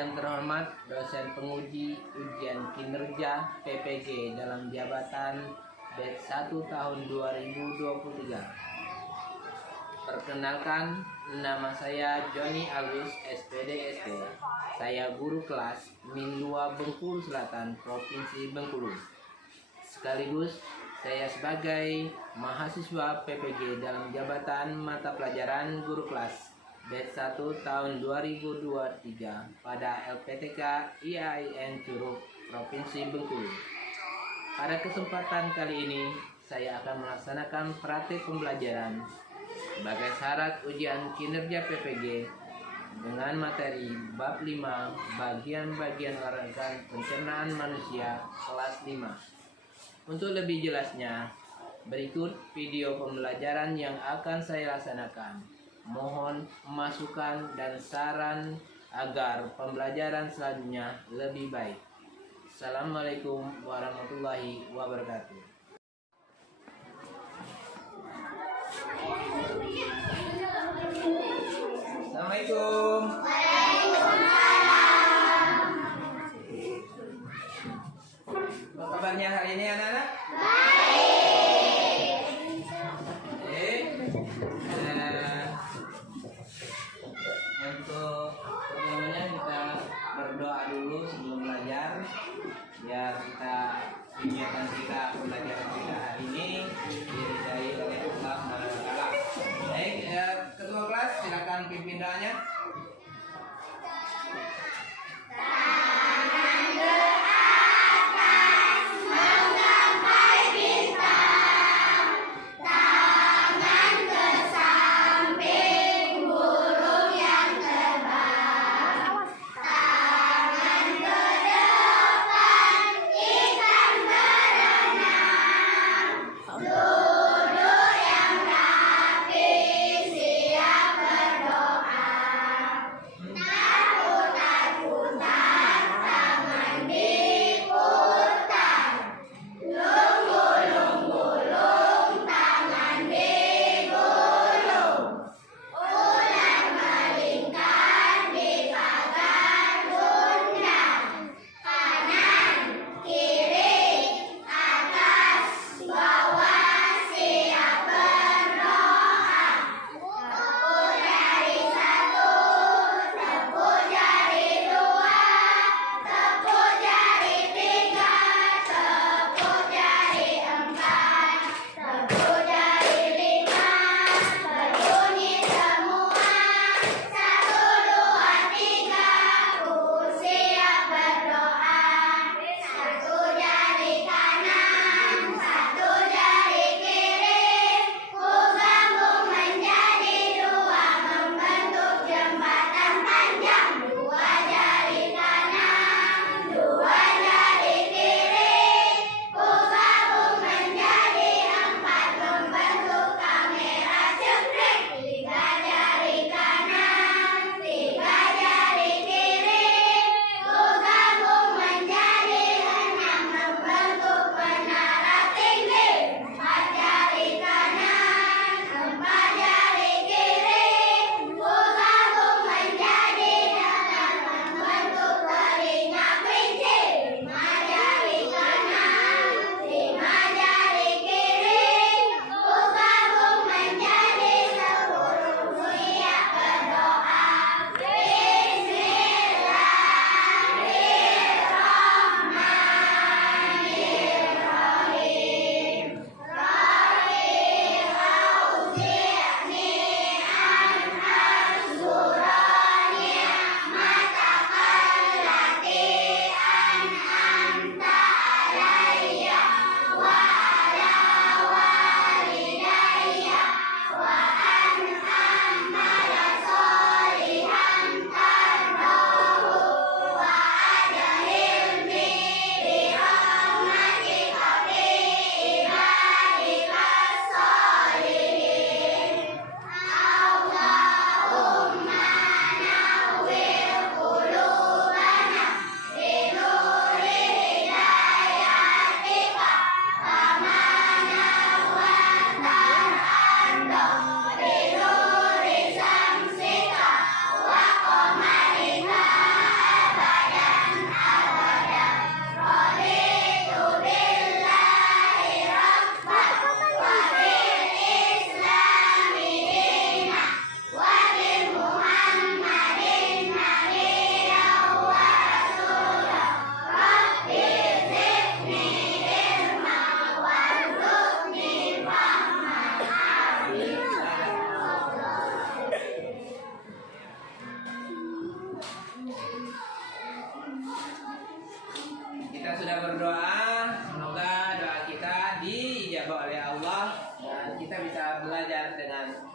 Yang terhormat dosen penguji ujian kinerja PPG dalam jabatan batch 1 tahun 2023. Perkenalkan, nama saya Joni Alwis, SPD ST. Saya guru kelas Min 2 Bengkulu Selatan, Provinsi Bengkulu. Sekaligus saya sebagai mahasiswa PPG dalam jabatan mata pelajaran guru kelas batch 1 tahun 2023 pada LPTK IAIN Curug, Provinsi Bengkulu. Pada kesempatan kali ini, saya akan melaksanakan praktik pembelajaran sebagai syarat ujian kinerja PPG dengan materi bab 5 bagian-bagian organ pencernaan manusia kelas 5. Untuk lebih jelasnya, berikut video pembelajaran yang akan saya laksanakan. Mohon masukan dan saran agar pembelajaran selanjutnya lebih baik. Assalamualaikum warahmatullahi wabarakatuh. Assalamualaikum. Apa kabarnya hari ini anak-anak? Untuk pertamanya kita berdoa dulu sebelum belajar, biar kita kegiatan kita pembelajaran kita hari ini diridai oleh Allah Subhanahu wa Ta'ala. Baik, ketua kelas silakan pimpin doanya.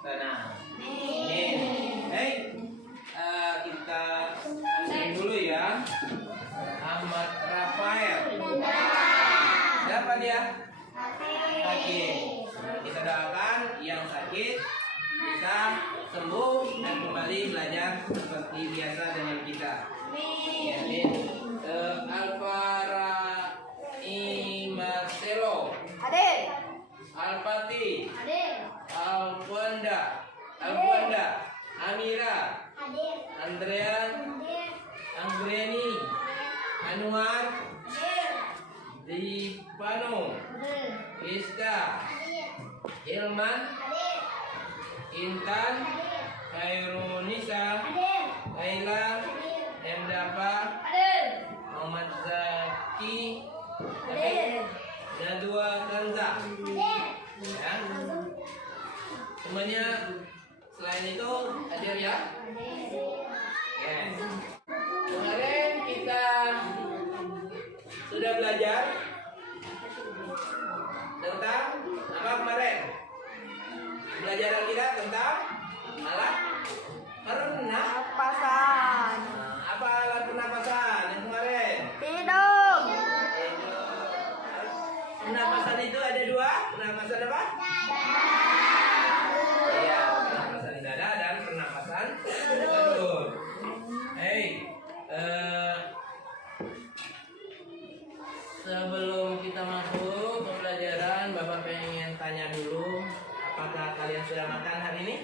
tenang. Min. Hei, kita ambil dulu ya. Ahmad Rafael. Siapa dia? Sakit. Kita doakan yang sakit bisa sembuh dan kembali belajar seperti biasa dengan kita. Amin. Alvara Imarcelo. Hadir. Alpati. Hadir. Alwanda. Amira. Hadir. Andrean. Hadir. Anggreni. Anuar. Hadir. Dipano. Hadir. Iska. Hadir. Hilman. Hadir. Intan. Hadir. Khairunisa. Hadir. Laila. Hadir. Mdapa. Hadir. Muhammad Zaki. Hadir. Nadwa Kanza. Hadir. Ya. Semuanya selain itu hadir ya. Yes. Kemarin kita sudah belajar tentang apa kemarin? Pelajaran kita tentang alat Pasan. apa alat pernapasan yang kemarin? Hidung. Pernapasan itu ada dua. Pernapasan apa? Iya, pernapasan dada dan pernapasan perut. Hey, sebelum kita masuk ke pelajaran, Bapak pengen tanya dulu, apakah kalian sudah makan hari ini?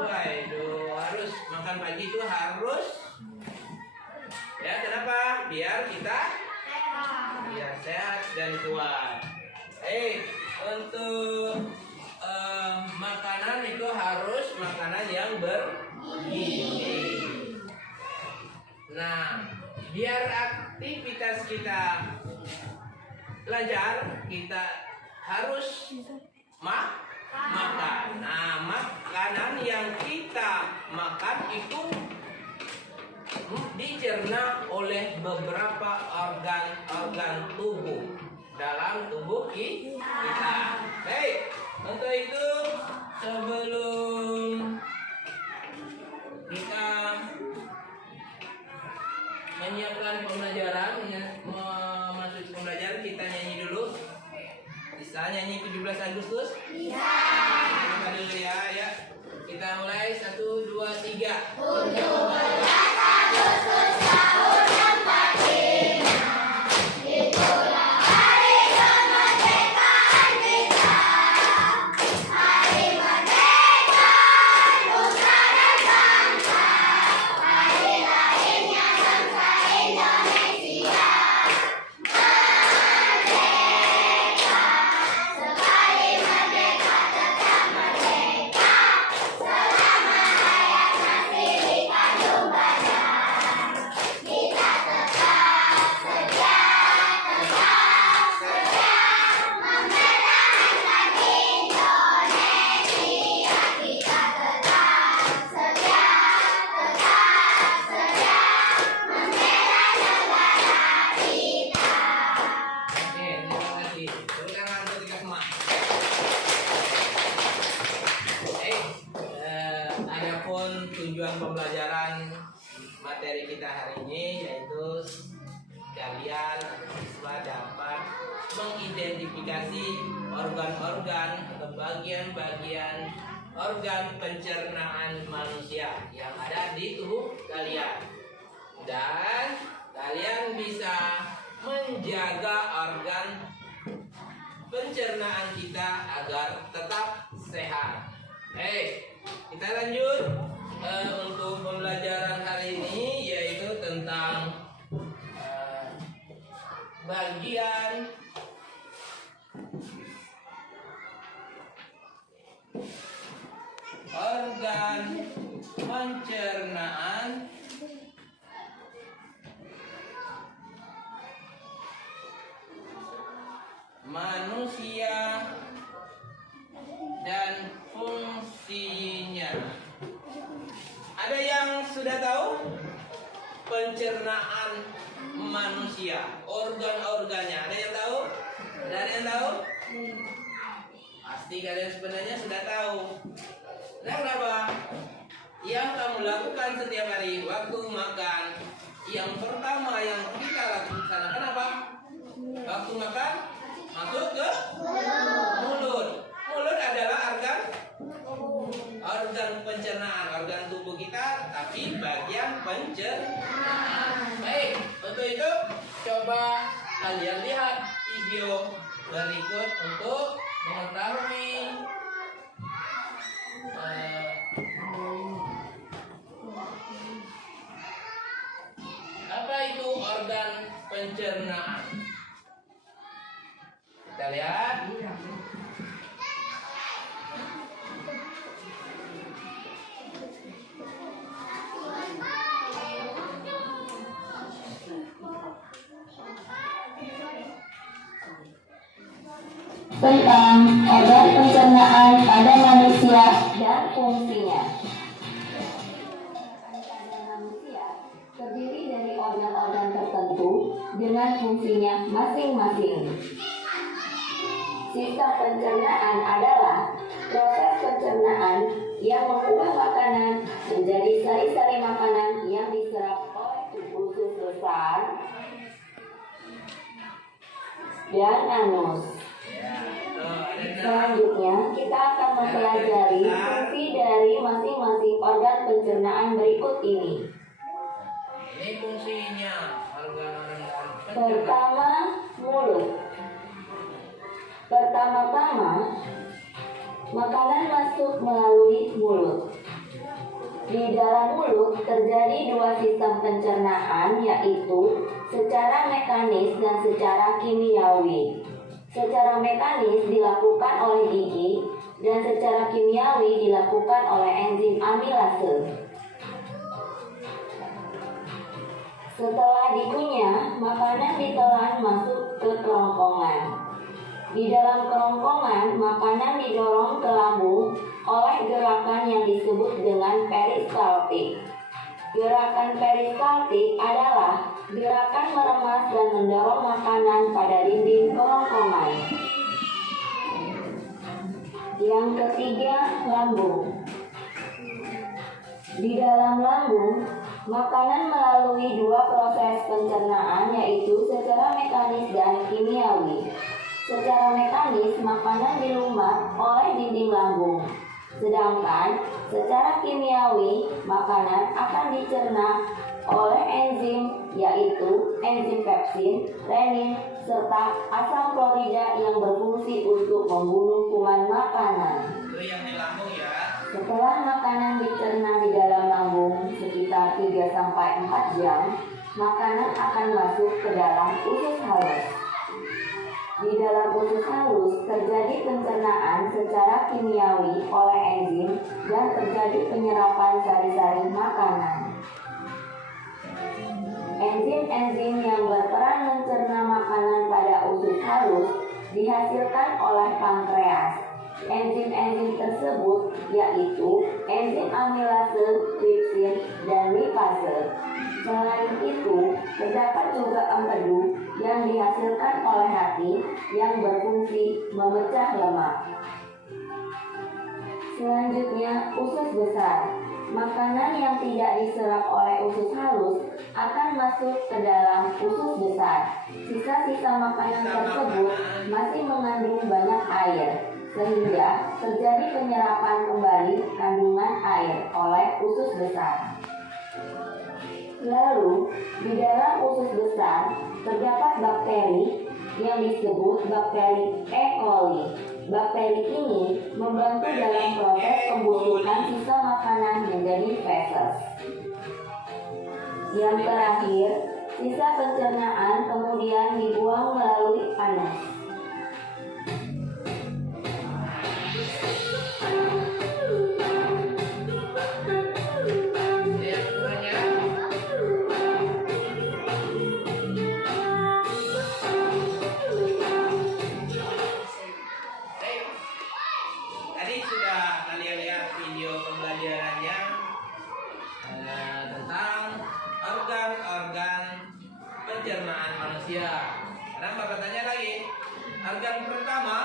Waduh, harus makan pagi itu harus. Ya, kenapa? Biar kita sehat dan kuat. Untuk makanan itu harus makanan yang bergizi. Nah, biar aktivitas kita lancar, kita harus makan. Nah, makanan yang kita makan itu dicerna oleh beberapa organ tubuh dalam tubuh kita. Baik, untuk itu sebelum kita menyiapkan pembelajaran, memasuki pembelajaran, kita nyanyi dulu. Bisa nyanyi 17 Agustus? Bisa. Kita dulu ya. Kita mulai 1, 2, 3. 17 Agustus tahun 45. Itulah hari kemerdekaan kita. Hari merdeka nusa dan bangsa. Hari lahirnya bangsa Indonesia. Merdeka. Sekali merdeka tetap merdeka. Selama hayat masih dikandung badan. Kita tetap setia mempertahankan Indonesia. Kita tetap setia membela negara kita. Oke, terima kasih. Tepuk tangan untuk kita semua. Adapun tujuan pembelajaran materi kita hari ini yaitu kalian siswa dapat mengidentifikasi organ-organ atau bagian-bagian organ pencernaan manusia yang ada di tubuh kalian, dan kalian bisa menjaga organ pencernaan kita agar tetap sehat. Kita lanjut untuk pembelajaran hari ini, yaitu tentang bagian organ pencernaan manusia dan fungsinya. Ada yang sudah tahu pencernaan manusia, organ-organnya? Ada yang tahu? Ada yang tahu? Pasti kalian sebenarnya sudah tahu. Nah, kenapa? Yang kamu lakukan setiap hari waktu makan. Yang pertama yang kita lakukan kenapa? Waktu makan masuk ke mulut. Mulut adalah organ pencernaan, organ tubuh kita, tapi bagian pencernaan. Baik, untuk itu coba kalian lihat video berikut untuk mengetahui apa itu organ pencernaan. Kita lihat. Tentang organ pencernaan pada manusia dan fungsinya. Pada manusia terdiri dari organ-organ tertentu dengan fungsinya masing-masing. Sistem pencernaan adalah proses pencernaan yang mengubah makanan menjadi sari-sari makanan yang diserap oleh usus besar dan anus. Selanjutnya, kita akan mempelajari fungsi dari masing-masing organ pencernaan berikut ini. Ini fungsinya organ-organ pencernaan. Pertama, mulut. Pertama-tama, makanan masuk melalui mulut. Di dalam mulut terjadi dua sistem pencernaan, yaitu secara mekanis dan secara kimiawi. Secara mekanis dilakukan oleh gigi dan secara kimiawi dilakukan oleh enzim amilase. Setelah dikunyah, makanan ditelan masuk ke kerongkongan. Di dalam kerongkongan, makanan didorong ke lambung oleh gerakan yang disebut dengan peristaltik. Gerakan peristaltik adalah gerakan meremas dan mendorong makanan pada dinding kerongkongan. Yang ketiga, lambung. Di dalam lambung, makanan melalui dua proses pencernaan, yaitu secara mekanis dan kimiawi. Secara mekanis, makanan dilumat oleh dinding lambung. Sedangkan secara kimiawi, makanan akan dicerna oleh enzim, yaitu enzim pepsin, renin, serta asam klorida yang berfungsi untuk membunuh kuman makanan. Itu yang di lambung ya. Setelah makanan dicerna di dalam lambung sekitar 3-4 jam, makanan akan masuk ke dalam usus halus. Di dalam usus halus terjadi pencernaan secara kimiawi oleh enzim dan terjadi penyerapan sari-sari makanan. Enzim-enzim yang berperan mencerna makanan pada usus halus dihasilkan oleh pankreas. Enzim-enzim tersebut yaitu enzim amilase, tripsin, dan lipase. Selain itu, terdapat juga empedu yang dihasilkan oleh hati yang berfungsi memecah lemak. Selanjutnya, usus besar. Makanan yang tidak diserap oleh usus halus akan masuk ke dalam usus besar. Sisa-sisa makanan tersebut masih mengandung banyak air, sehingga terjadi penyerapan kembali kandungan air oleh usus besar. Lalu, di dalam usus besar terdapat bakteri yang disebut bakteri E. coli. Bakteri ini membantu dalam proses pembusukan sisa makanan menjadi feses. Yang terakhir, sisa pencernaan kemudian dibuang melalui anus. Tadi sudah kalian lihat video pembelajarannya tentang organ-organ pencernaan manusia. Sekarang Bapak tanya lagi, organ pertama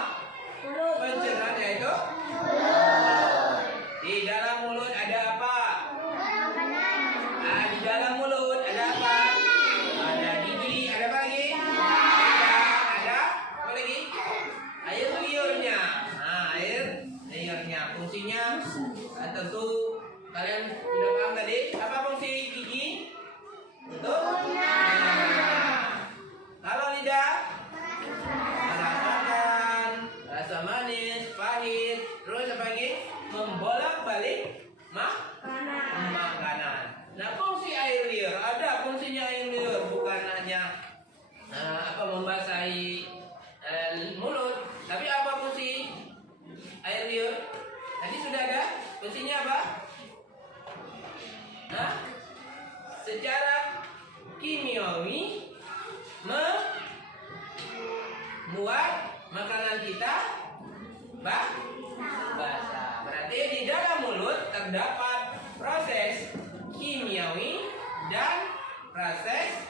pencernaan yaitu di dalam mulut ada apa? Di dalam mulut ada apa? Ada gigi, ada apa lagi? Ada apa lagi? Air liurnya. Air liurnya. Fungsinya tentu kalian sudah paham tadi. Apa fungsi gigi? Untuk kalau lidah merasakan rasa manis, pahit, terus apa lagi? Membolak-balik makanan. Nah, fungsi air liur ada fungsinya air liur, bukan hanya membasahi mulut, tapi apa fungsi air liur? Tadi sudah ada fungsinya apa? Secara kimiawi membuat makanan kita basah. Berarti di dalam mulut terdapat proses kimiawi dan proses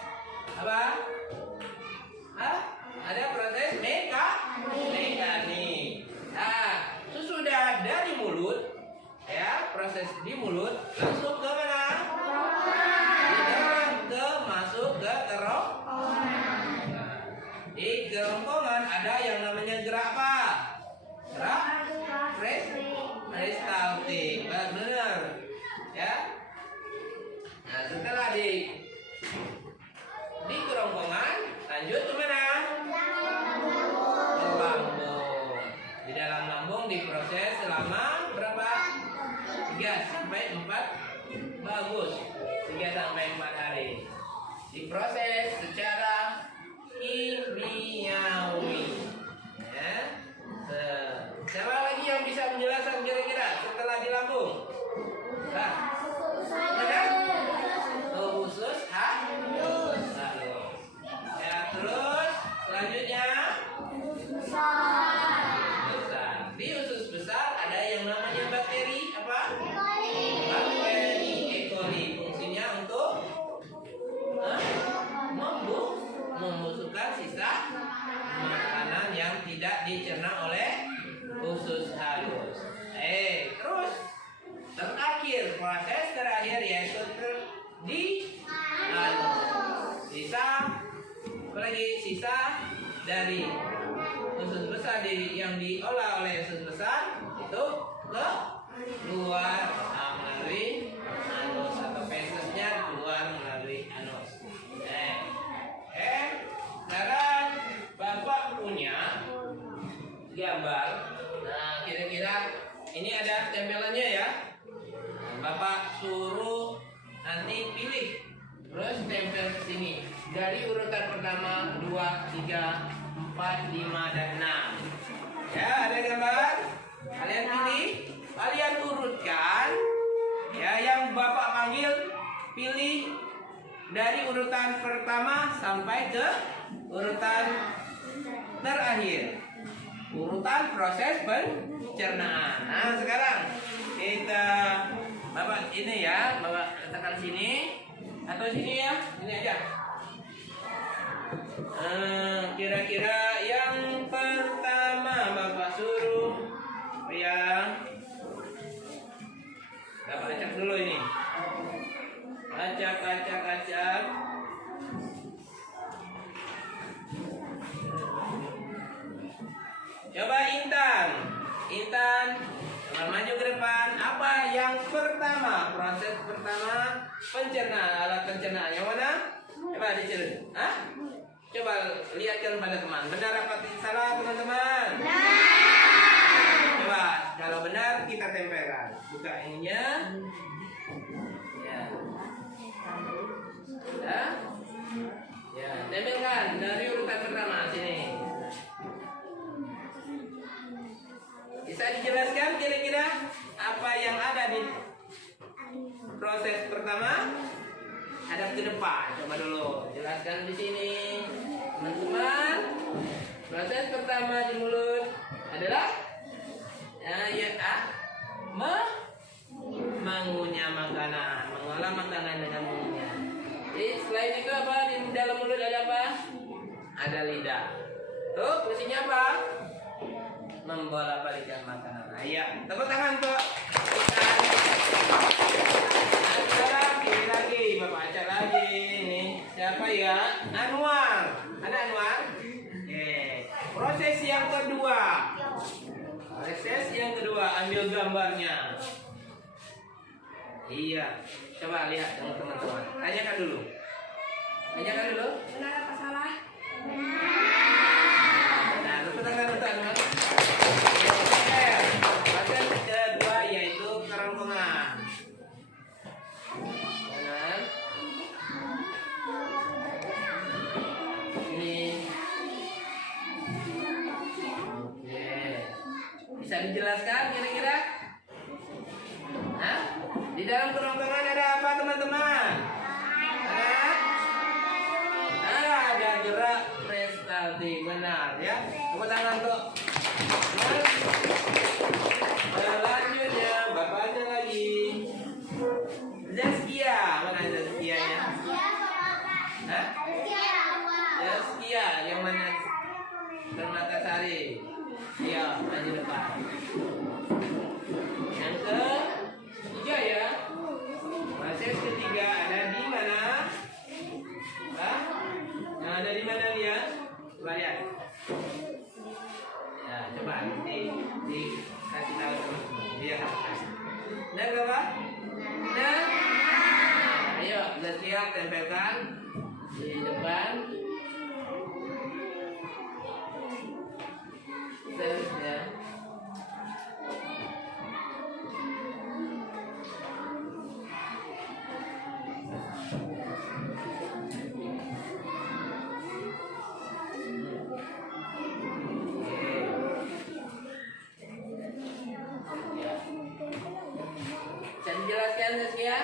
apa? Ada proses mekanik. Nah, sesudah dari mulut, ya proses di mulut langsung ke mana? Masuk ke kerongkongan. Di kerongkongan ada yang namanya gerak apa? Gerak peristaltik. Benar. Ya. Nah, setelah di kerongkongan lanjut ke mana? Ke lambung. Di dalam lambung diproses selama berapa? 3 sampai 4 bagus. 3 sampai 4 hari. Diproses secara kimiawi. Ya. Siapa lagi yang bisa menjelaskan kira-kira setelah di lambung? Benar? Usus halus. Ya, terus selanjutnya besar. Di usus besar ada yang namanya bakteri apa? Bakteri E. coli. Fungsinya untuk membusukkan sisa makanan yang tidak dicerna oleh usus halus. Terus terakhir, proses terakhir yaitu di sisa dari usus besar yang diolah oleh usus besar itu ke luar melalui anus atau fesesnya keluar melalui anus. Sekarang Bapak punya gambar. Nah, kira-kira ini ada tempelannya ya. Bapak suruh nanti pilih, terus tempel ke sini dari urutan pertama, 2, 3, 4, 5 dan 6. Ya, ada gambar. Kalian pilih, kalian urutkan. Ya, yang Bapak panggil pilih dari urutan pertama sampai ke urutan terakhir. Urutan proses pencernaan. Nah, sekarang kita Bapak ini ya, Bapak letakkan sini atau sini ya, ini aja. Kira-kira yang pertama Bapak suruh ya. Bapak acak dulu ini. Acak. Coba Intan, maju ke depan. Apa yang pertama? Proses pertama pencernaan, alat pencernaan yang mana? Coba dicari. Coba lihatkan pada teman. Benar apa salah teman-teman? Coba kalau benar kita tempelkan. Buka ininya. Ya, tempelkan dari urutan pertama sini. Bisa dijelaskan kira-kira apa yang ada di proses pertama? Hadap ke depan. Coba dulu jelaskan di sini, teman-teman. Proses pertama di mulut adalah mengunyah makanan, mengolah makanan dengan mengunyah. Jadi selain itu apa di dalam mulut ada apa? Ada lidah. Tuh fungsinya apa? membolak-balikkan makanan. Ayo, tepuk tangan untuk lagi, Bapak acak lagi. Nih, siapa ya? Anwar. Ada Anwar? Proses yang kedua. Proses yang kedua, ambil gambarnya. Iya, coba lihat dengan teman-teman. Tanyakan dulu. Tanyakan dulu. Benar apa salah? Nah, tepuk tangan untuk Anwar. Proses kedua yaitu kerongkongan. Benar. Ini. Oke. Bisa dijelaskan kira-kira? Hah? Di dalam kerongkongan ada apa teman-teman? Ada gerak peristaltik, benar ya. Tepuk tangan untuk. Selanjutnya bapaknya lagi. Zaskia, mana Zaskianya? Hah? Zaskia, yang mana? Permatasari. Iya, maju depan. Yang ketiga ya. Proses ketiga ada di mana? Hah? Yang ada di mana dia? Coba lihat. Ya, coba dikasih tahu teman-teman. Biar hafal. Benar gak, Pak? Benar? Ayo, Zaskia tempelkan di depan. Selanjutnya. Bisa dijelaskan Zaskia?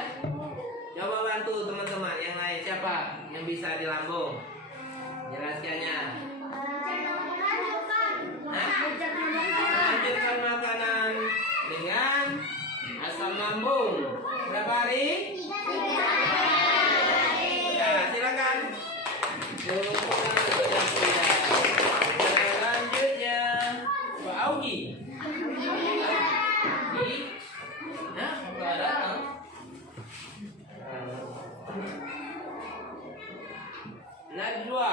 Coba bantu teman-teman yang lain. Siapa yang bisa di lambung? Jelaskannya. Lanjutkan makanan dengan asam lambung. Berapa hari? 3 hari. Ya, silakan. Selanjutnya Pak Augi. Nah, Pak datang.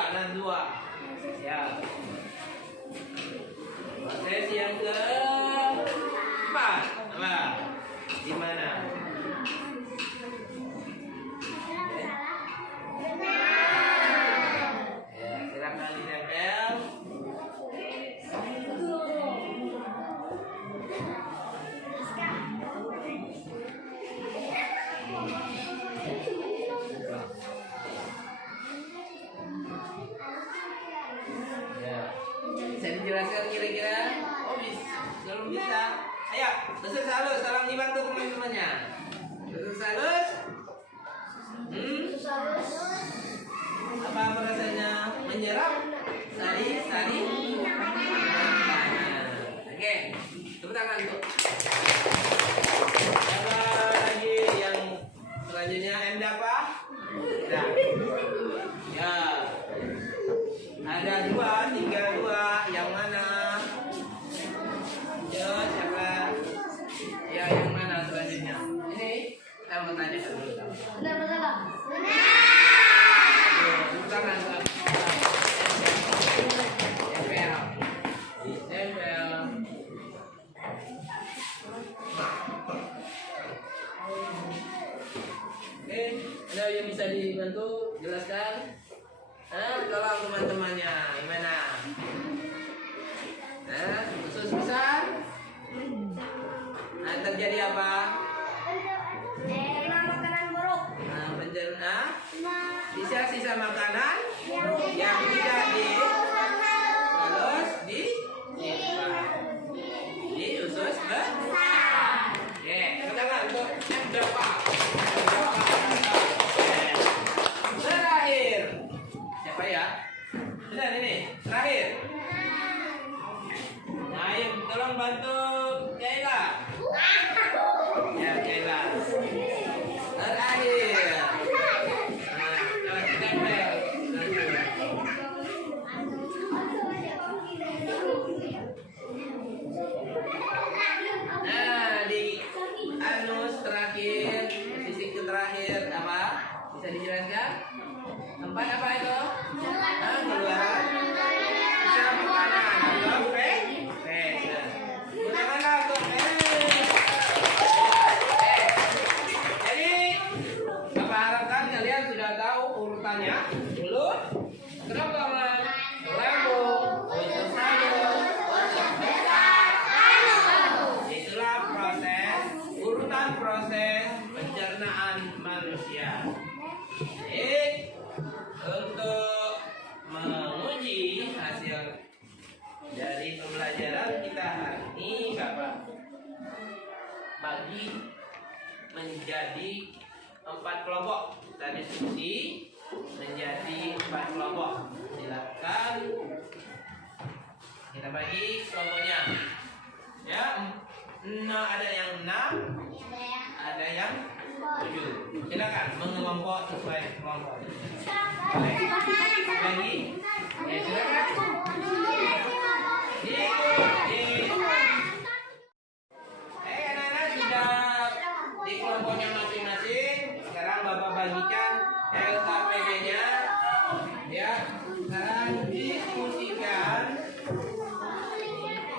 Najwa. Ya. Proses yang keempat. Apa? Di mana? Ya, silakan ditempel. Ya. Bisa dijelaskan kira-kira? Oh, bisa. Kalau bisa. Ayo, Ustaz Salus, tolong dibantu teman-temannya. Ustaz Salus? Apa rasanya? Menyerap? Sari? Oke, tepuk tangan tuh. Siapa lagi yang selanjutnya? Apa? Ya. Ada 2, 3, 2. Yang mana? Ya, siapa? Ya, yang mana selanjutnya? Ini saya mau tanya dulu. Benar apa salah? Tepuk tangan. Tempel. Oke, ada yang bisa dibantu jelaskan? Tolong teman-temannya, gimana? Usus besar? Terjadi apa? Makanan buruk. Sisa-sisa makanan yang tidak terus di usus besar. Oke, tangan untuk berapa? Terakhir. Siapa ya? Benar ini. Terakhir. Nah, ayo tolong bantu Kaila. Ya, Kaila. Terakhir. Tempel. menjadi 4 kelompok. Kita diskusi menjadi 4 kelompok. Silakan kita bagi kelompoknya. Ya, ada yang 6, ada yang 7. Silakan mengelompok sesuai kelompok. Bagi. Ya, silakan. Anak-anak sudah di kelompoknya masing-masing. Sekarang Bapak bagikan LKPD-nya. Ya, sekarang diskusikan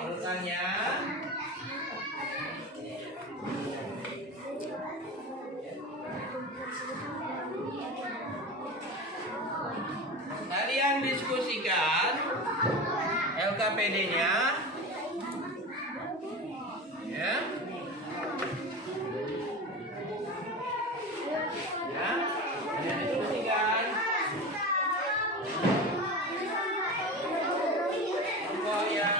urutannya. Kalian diskusikan LKPD-nya. Ya. Ya. Kalian diskusikan. Kelompok yang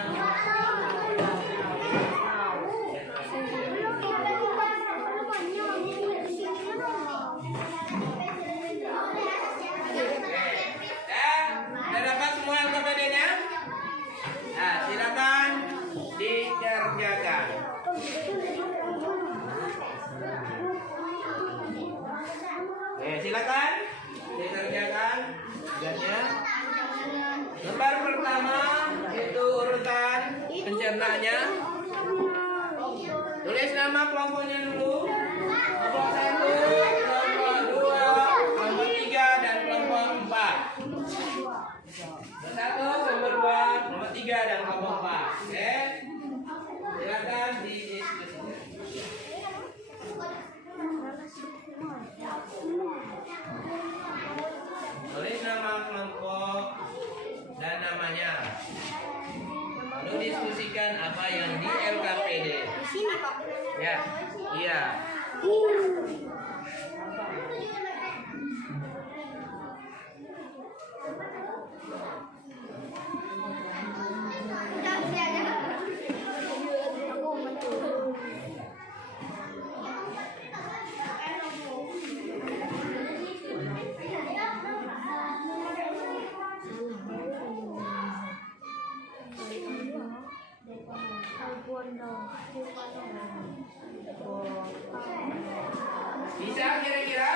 sudah dapat semua LKPD-nya? Nah, silakan dikerjakan. Silakan dikerjakan tugasnya. Lembar pertama itu urutan pencernaannya. Tulis nama kelompoknya dulu. Kelompok 1, kelompok 2, kelompok 3, dan kelompok 4. Satu, kelompok 2, kelompok 3, dan kelompok 4. Oke? Silakan didiskusikan. Tulis nama kelompok dan namanya. Lalu diskusikan apa yang di LKPD. Di sini, Pak. Ya, iya. Bisa kira-kira?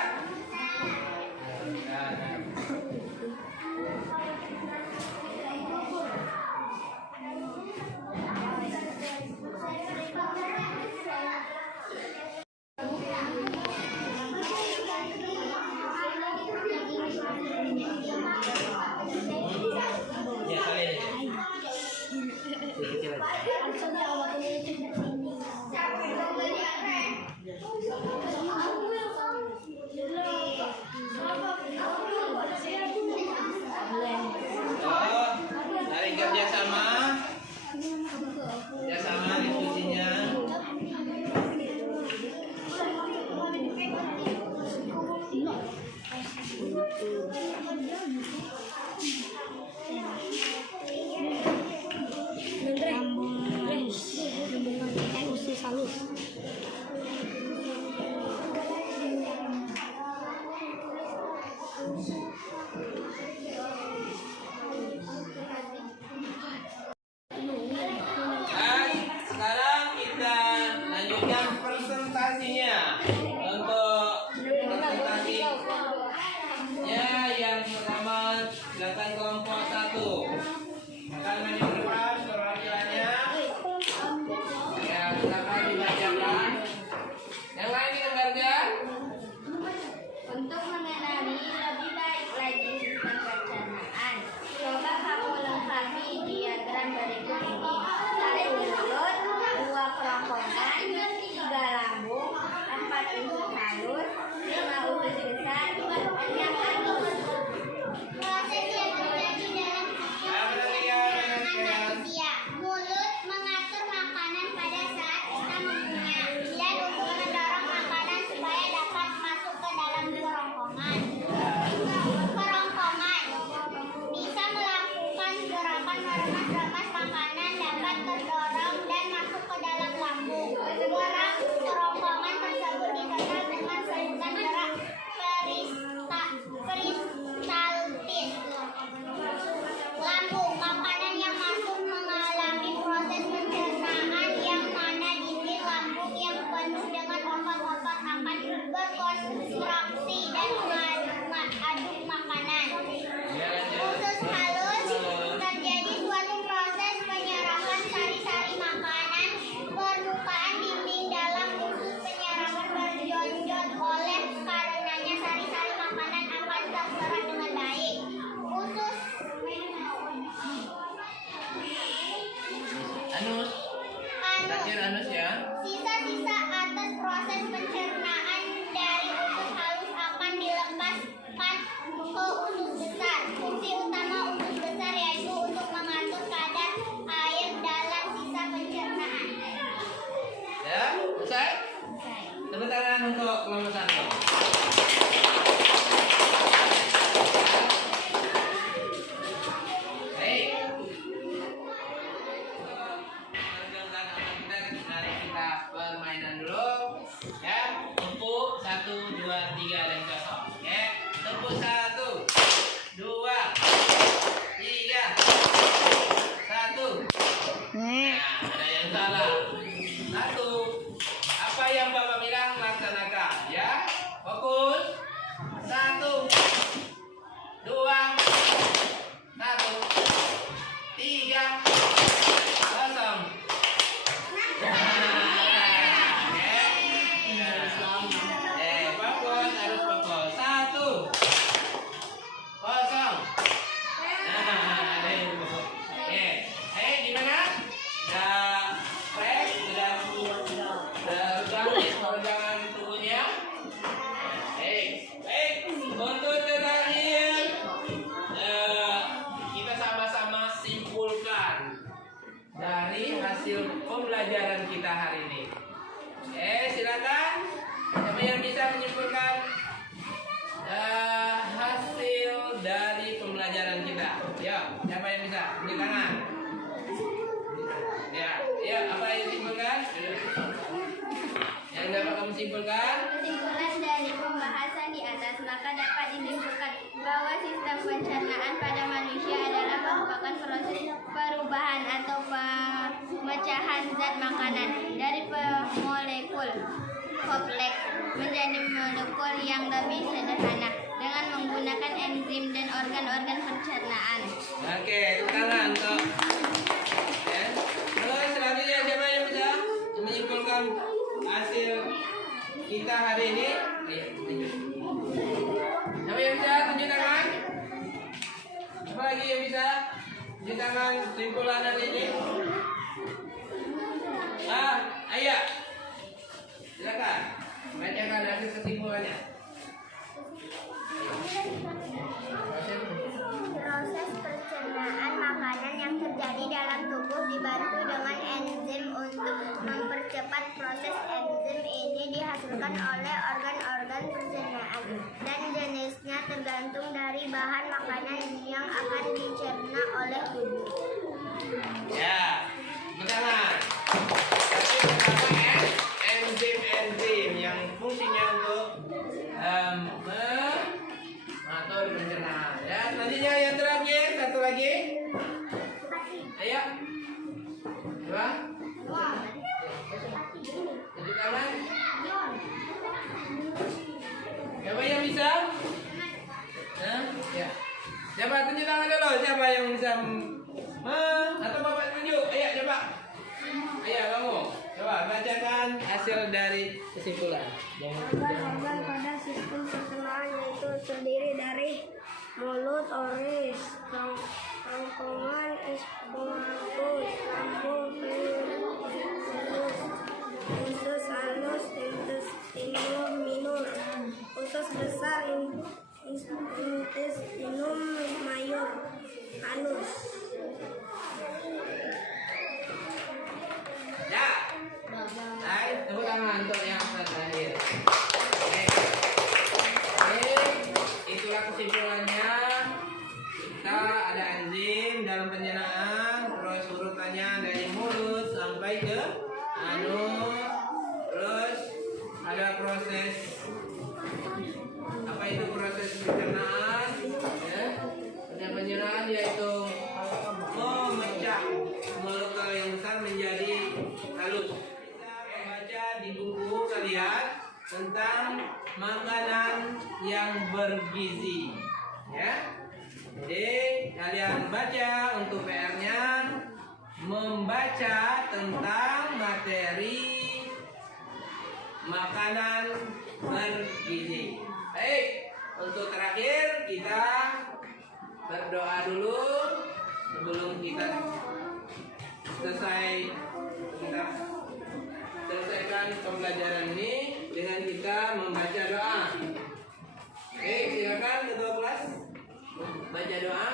Ya, kalian ini. Kecil-kecil aja. Hari kerjasama diskusinya. Anus. Terakhir Anus ya. Sisa-sisa atas proses pencernaan dari usus halus akan dilepaskan ke usus besar. Fungsi utama usus besar yaitu untuk mengatur kadar air dalam sisa pencernaan. Ya, selesai? Tepuk tangan untuk kelulusan. Baik. Mari kita permainan dulu. Ya, tepuk 1, 2, 3 dan kosong. Ya, tepuk 1, 2, 3, 1. Nah, ada yang salah. 1. Apa yang Bapak bilang laksanakan, ya. Fokus. 1, 2, 1, 3, kosong. Fokus, harus fokus. 1, kosong. Gimana? Udah fresh, udah peregangan tubuhnya. Untuk terakhir, kita sama-sama simpulkan dari hasil pembelajaran kita hari ini. Silakan. Siapa yang bisa menyimpulkan hasil dari pembelajaran kita? Ya, siapa yang bisa? Tunjuk tangan. Ya, apa yang disimpulkan? Yang dapat kamu simpulkan? Kesimpulan dari pembahasan di atas maka dapat disimpulkan bahwa sistem pencernaan pada manusia adalah merupakan proses perubahan atau pemecahan zat makanan dari molekul kompleks menjadi molekul yang lebih sederhana dengan menggunakan enzim dan organ-organ pencernaan. Oke, tepuk tangan untuk. Terus selanjutnya siapa yang bisa menyimpulkan hasil kita hari ini? Siapa yang bisa tunjuk tangan? Siapa lagi yang bisa tunjuk tangan kesimpulan hari ini? Ayo, silakan bacakan hasil kesimpulannya. Proses pencernaan makanan yang terjadi dalam tubuh dibantu dengan enzim untuk mempercepat proses. Enzim ini dihasilkan oleh organ-organ pencernaan dan jenisnya tergantung dari bahan makanan yang akan dicerna oleh tubuh. Ya, benar. Tapi pertama enzim yang fungsinya untuk mengatur pencernaan. Ya, selanjutnya yang terakhir satu lagi. Ayo. Dua. Tunjuk tangan. Siapa yang bisa? Ya. Siapa tunjuk tangan dulu? Siapa yang bisa? Atau Bapak tunjuk? Ayo coba. Ayo kamu. Coba bacakan hasil dari kesimpulan. Organ-organ pada sistem pencernaan yaitu terdiri dari mulut, oris, rongkongan, esophagus, lambung, usus halus, intestinum minor, usus besar, intestinum mayor, anus. Ya. Baik, tepuk tangan untuk yang terakhir. Itulah kesimpulannya. Kita ada enzim dalam pencernaan, terus urutannya dari mulut sampai ke anus, terus ada proses apa itu proses pencernaan? Ya, ada pencernaan yaitu memecah molekul yang besar menjadi halus. Kita baca di buku kalian tentang makanan yang bergizi, ya. Jadi kalian baca untuk PR-nya membaca tentang materi makanan bergizi. Baik, untuk terakhir kita berdoa dulu sebelum kita selesaikan pembelajaran ini dengan kita membaca doa. Oke, silakan ketua kelas baca doa.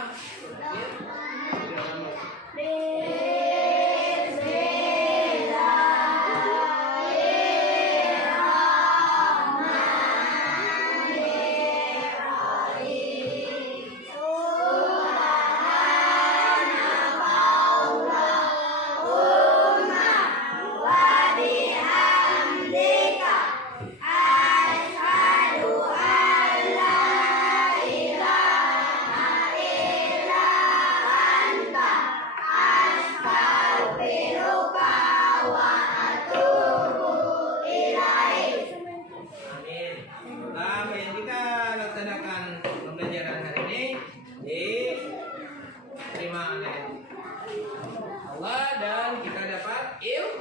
Amin. Apa yang kita laksanakan pembelajaran hari ini diterima oleh Allah dan kita dapat ilmu.